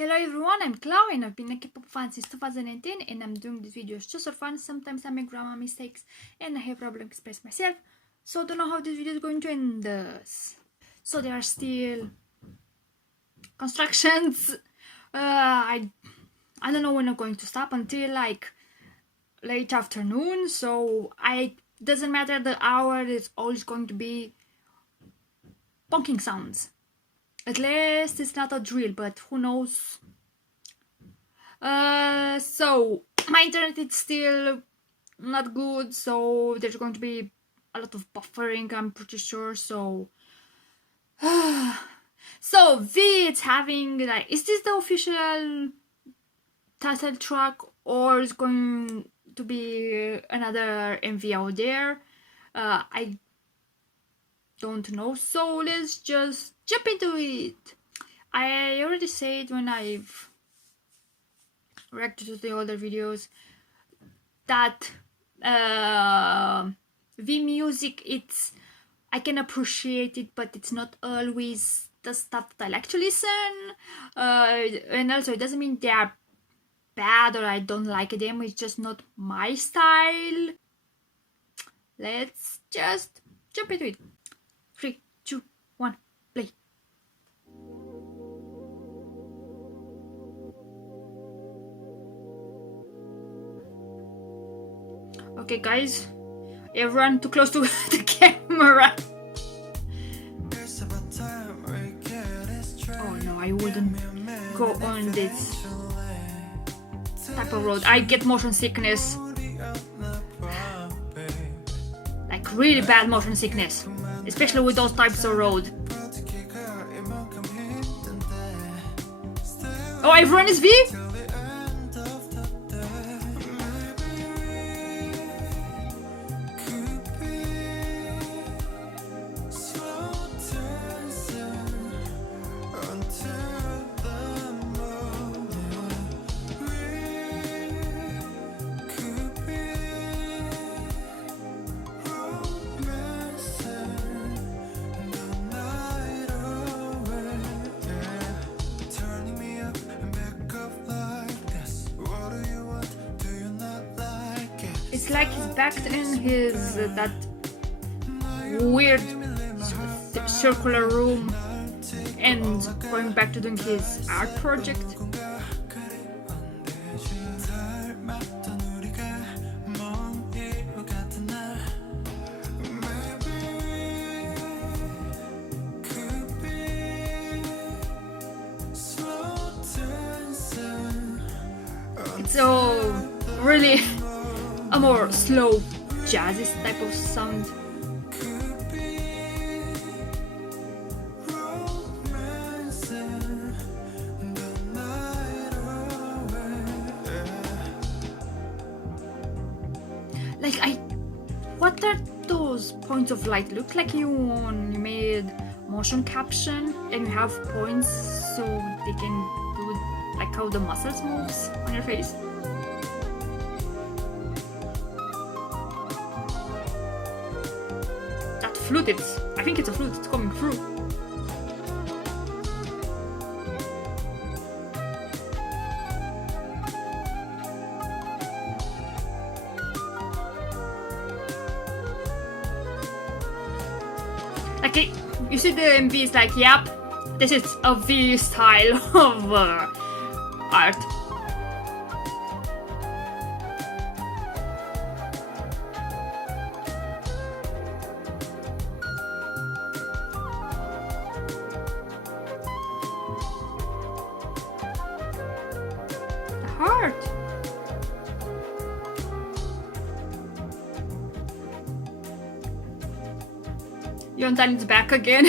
Hello everyone, I'm Chloe and I've been a K-pop fan since 2019 and I'm doing these videos just for fun. Sometimes I make grammar mistakes and I have problem express myself, so I don't know how this video is going to end us. So there are still constructions. I don't know when I'm going to stop until like late afternoon, so doesn't matter the hour, it's always going to be bonking sounds. At least it's not a drill, but who knows. So my internet is still not good, so there's going to be a lot of buffering, I'm pretty sure. So so V, it's having like, is this the official title track or is going to be another MV out there? I don't know, so let's just jump into it. I already said when I've reacted to the other videos that V music, I can appreciate it, but it's not always the stuff that I like to listen. And also, it doesn't mean they are bad or I don't like them, it's just not my style. Let's just jump into it. 3, 2, 1, play. Okay guys, everyone too close to the camera. Oh no, I wouldn't go on this type of road. I get motion sickness. Like really bad motion sickness. Especially with those types of road. Oh, everyone is V? It's like he's back in his that weird circular room and going back to doing his art project. It's so really a more slow, jazzy type of sound. Like what are those points of light? Look like you made motion caption and you have points so they can do like how the muscles moves on your face. Flute, I think it's a flute, it's coming through. Okay, you see the MV is like, yep, this is a V style of art. Heart. Yontan is back again.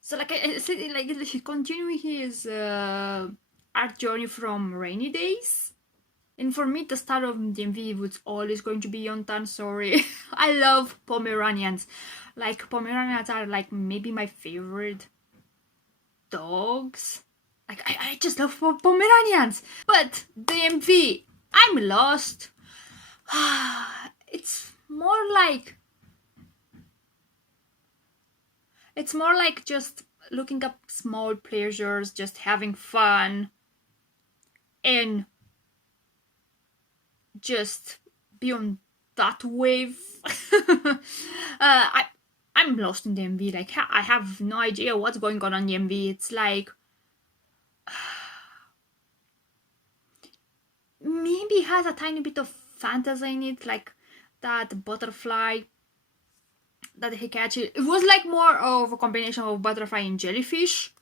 So like I said, like he's continuing his art journey from Rainy Days. And for me, the start of DMV was always going to be Yontan, sorry. I love Pomeranians. Like, Pomeranians are like maybe my favorite dogs. Like, I just love Pomeranians. But DMV, I'm lost. It's more like It's more like just looking up small pleasures, just having fun, and just be on that wave. I I'm lost in the MV. Like I have no idea what's going on the MV. It's like maybe it has a tiny bit of fantasy in it, like that butterfly that he catches. It was like more of a combination of butterfly and jellyfish.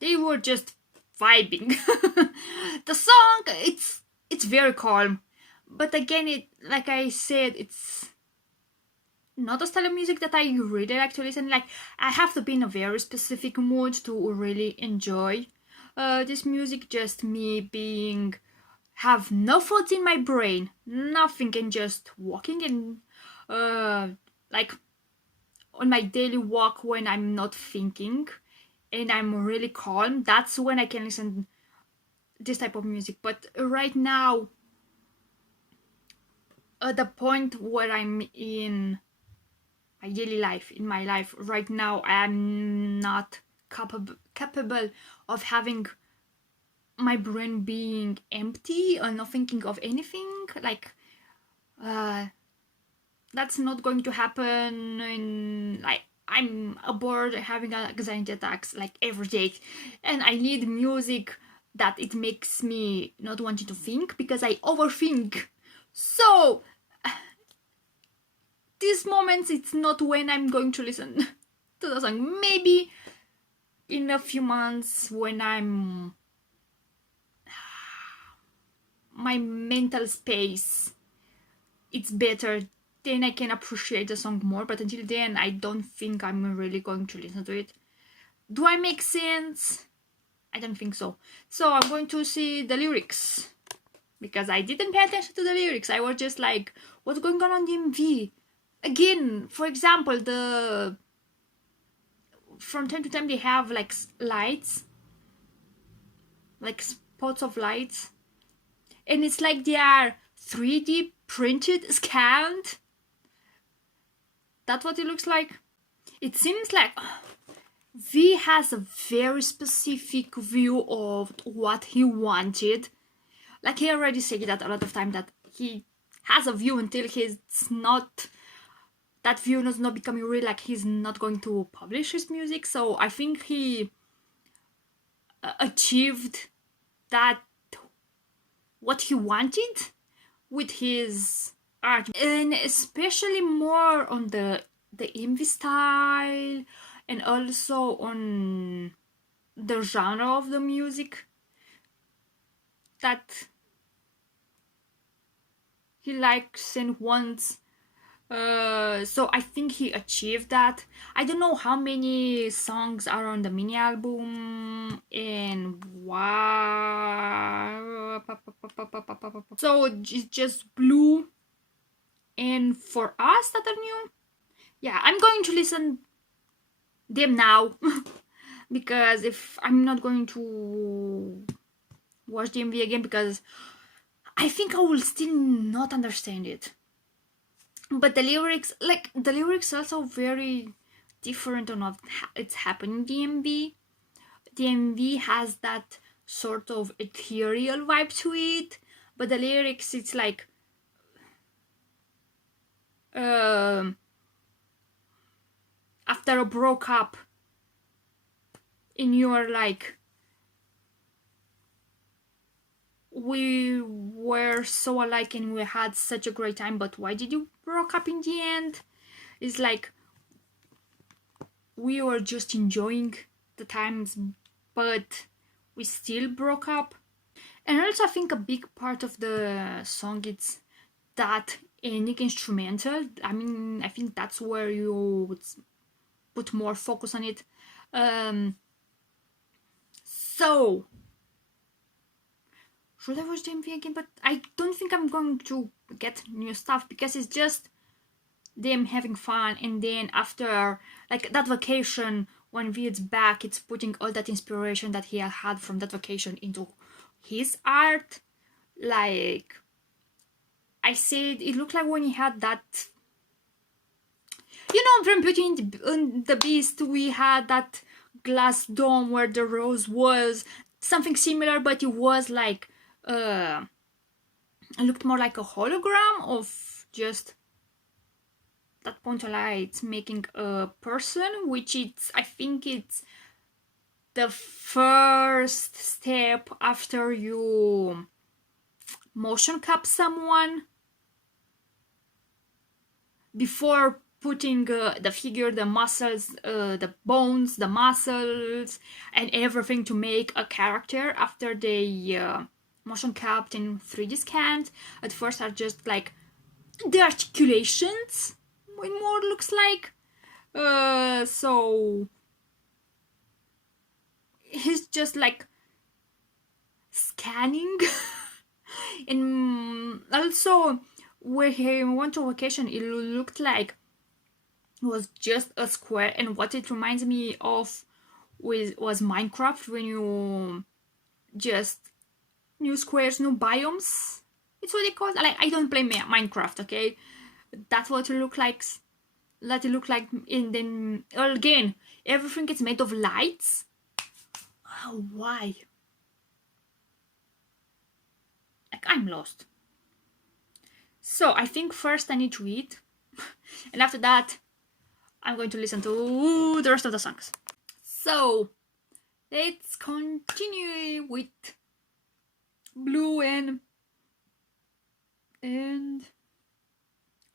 They were just vibing. The song, it's very calm, but again, it like I said, it's not a style of music that I really like to listen. Like I have to be in a very specific mood to really enjoy this music. Just me being have no thoughts in my brain, nothing, and just walking and like on my daily walk when I'm not thinking and I'm really calm. That's when I can listen this type of music. But right now, at the point where I'm in my daily life, in my life right now, I'm not capable of having my brain being empty or not thinking of anything. Like that's not going to happen. And like I'm bored having anxiety attacks like every day, and I need music that it makes me not wanting to think because I overthink. So these moments, it's not when I'm going to listen to the song. Maybe in a few months when I'm my mental space it's better, then I can appreciate the song more. But until then, I don't think I'm really going to listen to it. Do I make sense? I don't think so. So I'm going to see the lyrics because I didn't pay attention to the lyrics. I was just like, what's going on the MV? Again, for example, from time to time they have like lights, like spots of lights, and it's like they are 3D printed, scanned. That's what it looks like. It seems like V has a very specific view of what he wanted. Like he already said that a lot of time that he has a view until he's not, that view is not becoming real, like he's not going to publish his music. So I think he achieved that, what he wanted with his art, and especially more on the MV style and also on the genre of the music that he likes and wants. So I think he achieved that. I don't know how many songs are on the mini album and wow. So it's just Blue and For Us that are new. Yeah, I'm going to listen them now because if I'm not going to watch the MV again, because I think I will still not understand it. But the lyrics, like the lyrics, also very different on what it's happening in the MV. The MV has that sort of ethereal vibe to it, but the lyrics, it's like after a broke up and you're like, we were so alike and we had such a great time, but why did you broke up in the end? It's like we were just enjoying the times, but we still broke up. And also I think a big part of the song is that unique instrumental. I mean, I think that's where you would put more focus on it. So should I watch the MV again? But I don't think I'm going to get new stuff because it's just them having fun, and then after like that vacation, when V is back, it's putting all that inspiration that he had from that vacation into his art. Like I said, it looked like when he had that, You know, from Beauty and the Beast, we had that glass dome where the rose was something similar, but it was like it looked more like a hologram of just that point of light making a person, which it's, I think it's the first step after you motion cap someone before putting the figure, the muscles, the bones, the muscles, and everything to make a character after they motion capped and 3D scanned. At first are just like the articulations, what more looks like. So he's just like scanning. And also where he went to vacation, it looked like it was just a square, and what it reminds me of was Minecraft, when you just new squares, new biomes. It's what they call it. Like, I don't play Minecraft, okay? That's what it looked like. That it looked like. And then again, everything is made of lights. Oh, why? Like, I'm lost. So I think first I need to eat, and after that I'm going to listen to the rest of the songs. So let's continue with Blue and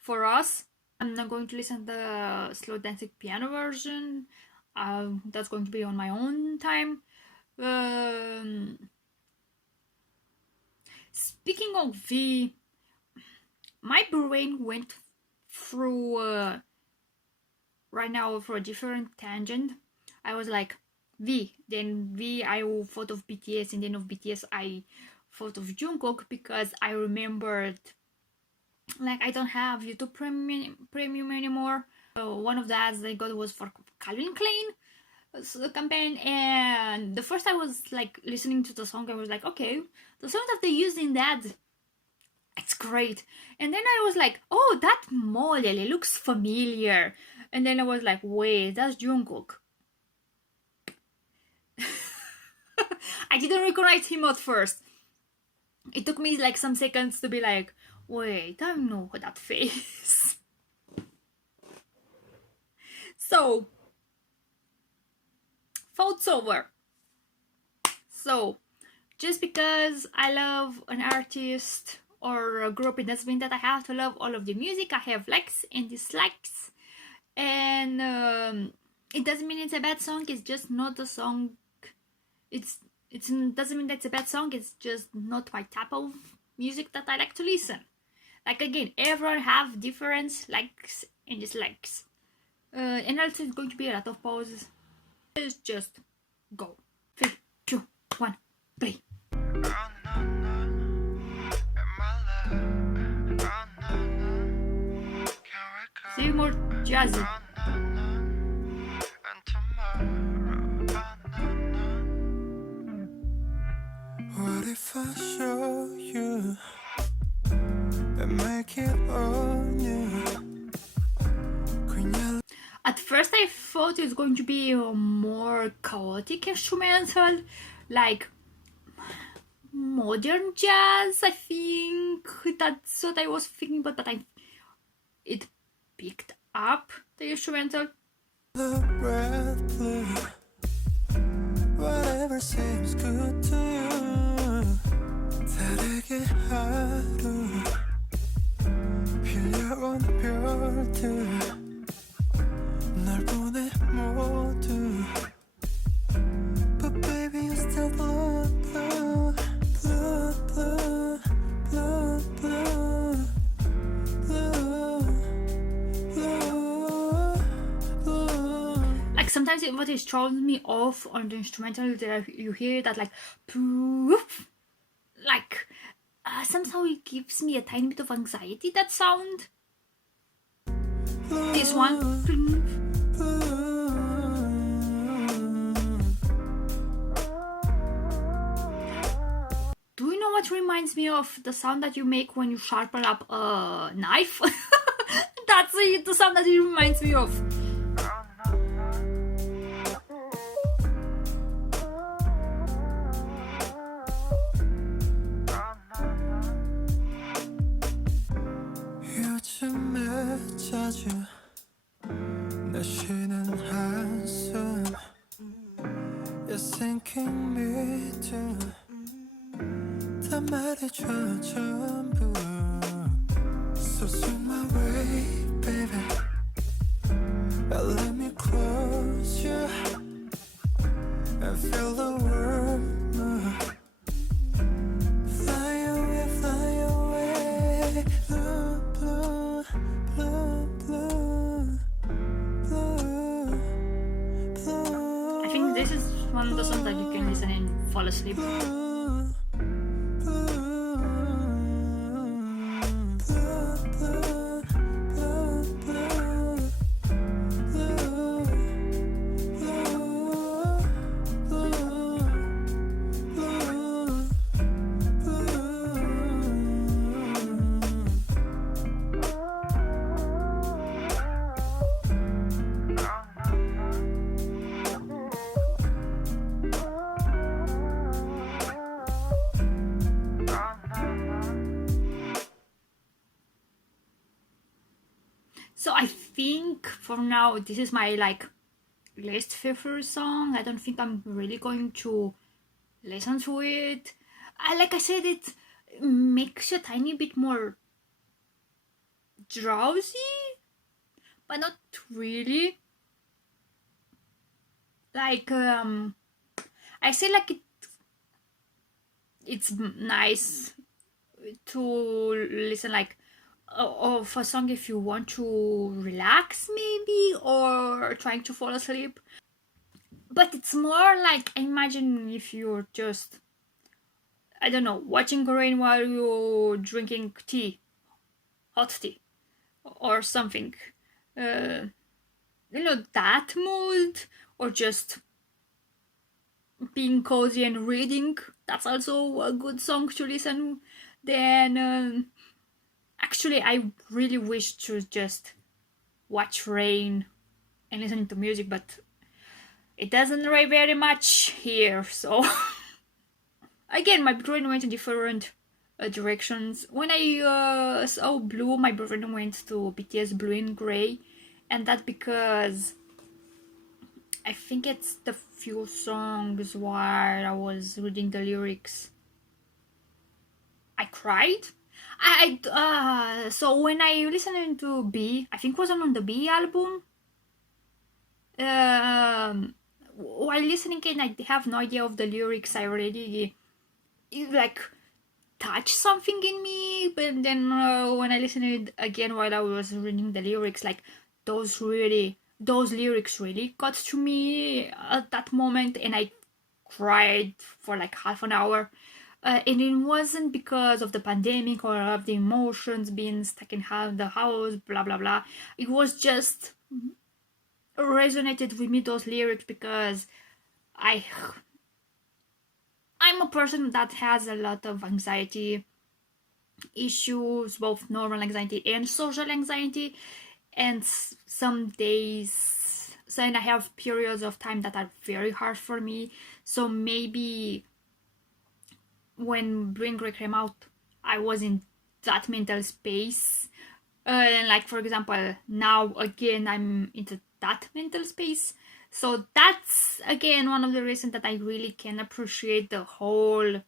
for us, I'm not going to listen to the slow dancing piano version. That's going to be on my own time. Speaking of V, my brain went through right now for a different tangent. I was like V, then V I thought of BTS, and then of BTS I thought of Jungkook, because I remembered, like, I don't have YouTube premium anymore. One of the ads I got was for Calvin Klein campaign, and the first I was like listening to the song, I was like, okay, the song that they used in that, it's great. And then I was like, oh, that model, it looks familiar. And then I was like, wait, that's Jungkook. I didn't recognize him at first. It took me like some seconds to be like, wait, I know that face. So, thoughts over. So, just because I love an artist or a group, it doesn't mean that I have to love all of the music. I have likes and dislikes, and it doesn't mean it's a bad song. It's just not a song. It doesn't mean that it's a bad song. It's just not my type of music that I like to listen. Like, again, everyone have different likes and dislikes, and also it's going to be a lot of pauses. Let's just go. 3, 2, 1, play. See, more jazzy. What if I show you and make it on you? At first I thought it was going to be a more chaotic instrumental, like modern jazz, I think. That's what I was thinking, but it picked up the instrumental. The red blue, whatever seems good to you. 다르게 하루 빌려온 별들 널 보내 모두. But baby you still blue, blue, blue, blue, blue, blue, blue. Like, sometimes what is throwing me off on the instrumental, there you hear that like poof, like somehow it gives me a tiny bit of anxiety, that sound. This one. Do you know what reminds me of? The sound that you make when you sharpen up a knife. That That's the sound that it reminds me of. 요즘에 자주 내쉬는 한숨 You're sinking me too 다 말해줘 전부 So swing my way baby Let me close you And feel the world move Fly away, fly away Blue, blue, blue, blue Blue, blue I think this is one of the songs that you can listen and fall asleep. So I think for now this is my like least favorite song. I don't think I'm really going to listen to it. Like I said, it makes you a tiny bit more drowsy, but not really. Like I say like it's nice to listen like of a song if you want to relax maybe or trying to fall asleep, but it's more like imagine if you're just, I don't know, watching rain while you're drinking tea, hot tea or something, that mood, or just being cozy and reading. That's also a good song to listen. Then actually I really wish to just watch rain and listen to music, but it doesn't rain very much here, so again my brain went in different directions. When I saw Blue, my brain went to BTS Blue and Grey, and that's because I think it's the few songs while I was reading the lyrics I cried. So when I listened to B, I think it was on the B album. While listening and I have no idea of the lyrics, I already like touched something in me. But then when I listened again while I was reading the lyrics, like those lyrics really got to me at that moment, and I cried for like half an hour. And it wasn't because of the pandemic or of the emotions being stuck in the house, blah blah blah. It was just resonated with me, those lyrics, because I'm a person that has a lot of anxiety issues, both normal anxiety and social anxiety, and some days, and I have periods of time that are very hard for me. So maybe when Bring Grey came out, I was in that mental space. And like, for example, now again, I'm into that mental space. So that's again one of the reasons that I really can appreciate the whole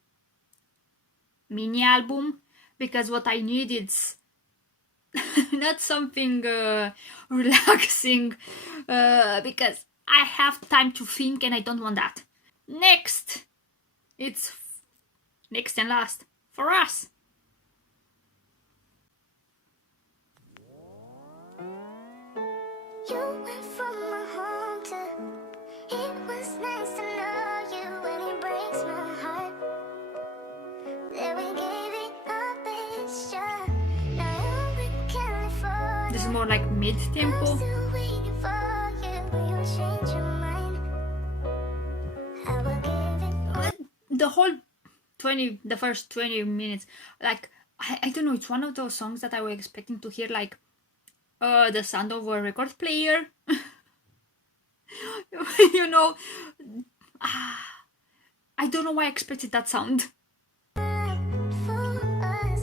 mini album, because what I need is not something relaxing, because I have time to think and I don't want that. Next, it's next and last for us. You went from my home to, it was nice to know you, and it breaks my heart that we gave it up extra. Now you're in California. This is more like mid-tempo. I'm still waiting for you. Will you change your mind? I will give it. The whole the first 20 minutes, like I don't know, it's one of those songs that I was expecting to hear like the sound of a record player. You know, I don't know why I expected that sound. For us.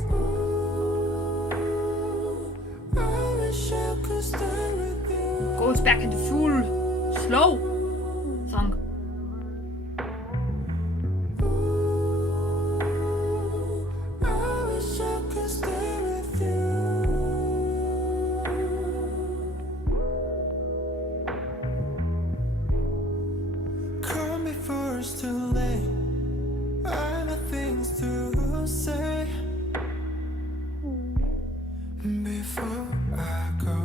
I wish I could stay with you. Goes back into full slow song. I wish I could stay with you. Call me before it's too late. I have things to say before I go.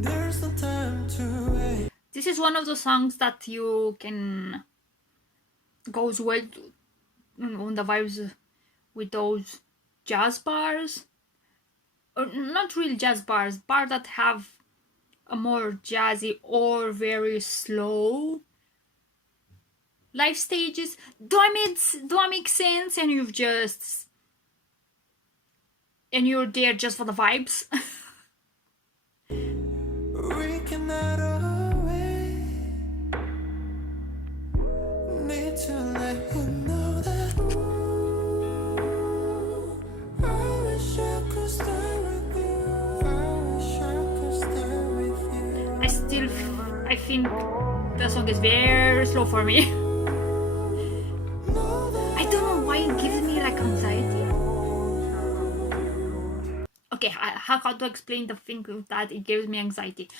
There's no time to wait. This is one of the songs that you can goes well on the vibes with those jazz bars, or not really jazz bars that have a more jazzy or very slow live stages. Do I make sense? And you're there just for the vibes. We cannot always need to let you know that I wish I could stay with you. I wish I could stay with you. I think the song is very slow for me. I don't know why it gives me like anxiety. Okay, how to explain the thing that it gives me anxiety?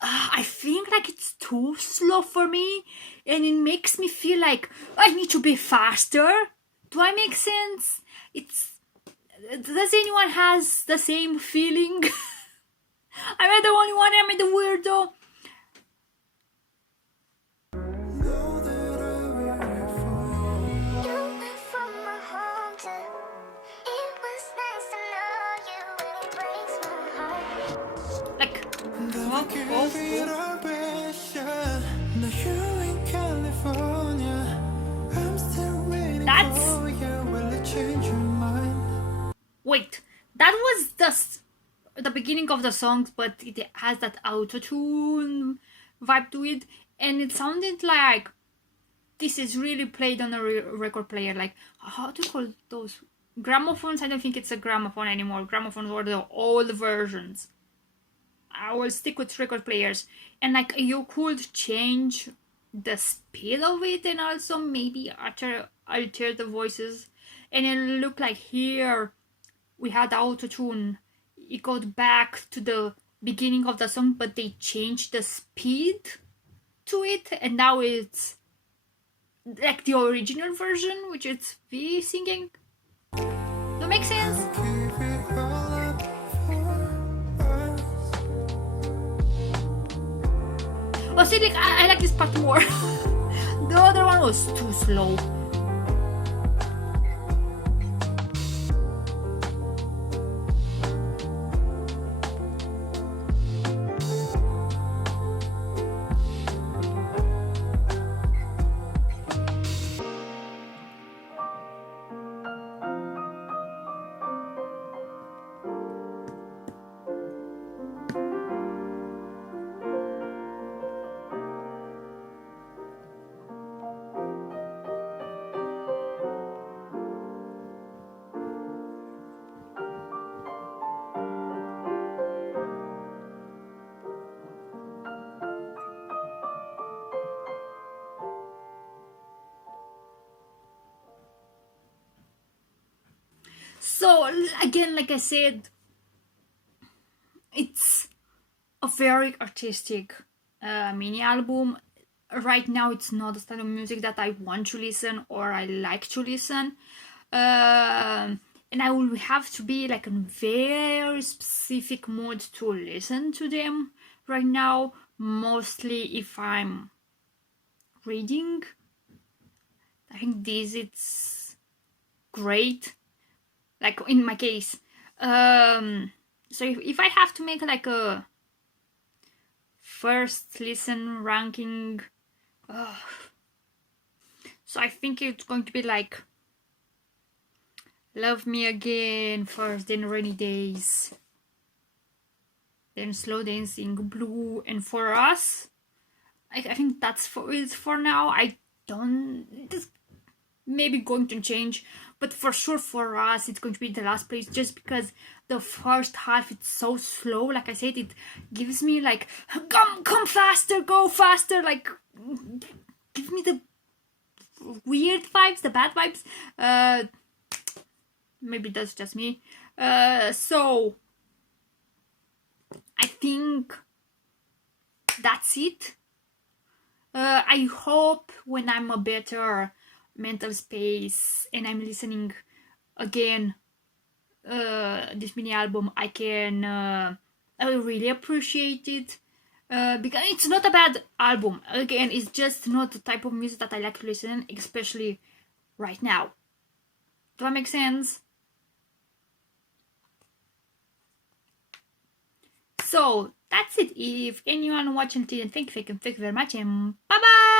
I think like it's too slow for me, and it makes me feel like I need to be faster. Do I make sense? Does anyone has the same feeling? Am I the only one? Am I the weirdo? Know that I'll be here for you. You went from my home to. It was nice to know you, and it breaks my heart. Like, Never give it our best shot. Now you're in California. I'm still waiting That's- for you. Will it change your mind? wait, that was the beginning of the songs, but it has that auto-tune vibe to it, and it sounded like this is really played on a record player. Like, how do you call those gramophones? I don't think it's a gramophone anymore. Gramophones were the old versions. I will stick with record players, and like you could change the speed of it, and also maybe alter the voices, and it looked like here we had auto-tune. It got back to the beginning of the song, but they changed the speed to it, and now it's like the original version, which is V singing. That makes sense? Give it all up for us. Oh, see, like, I like this part more. The other one was too slow. So again, like I said, it's a very artistic mini album. Right now, it's not the style of music that I want to listen or I like to listen, and I will have to be like in very specific mood to listen to them. Right now, mostly if I'm reading, I think it's great. Like in my case, so if I have to make like a first listen ranking, so I think it's going to be like Love Me Again, First in Rainy Days, then slow dancing, blue, and for us, I think that's for it for now. I don't. This maybe going to change, but for sure for us it's going to be the last place, just because the first half it's so slow. Like I said, it gives me like come faster, go faster, like give me the weird vibes, the bad vibes. Maybe that's just me. So I think that's it. I hope when I'm a better mental space and I'm listening again this mini album, I can really appreciate it. Because it's not a bad album. Again, it's just not the type of music that I like to listen, especially right now. Does that make sense? So that's it. If anyone watching, thank you very much, and bye bye.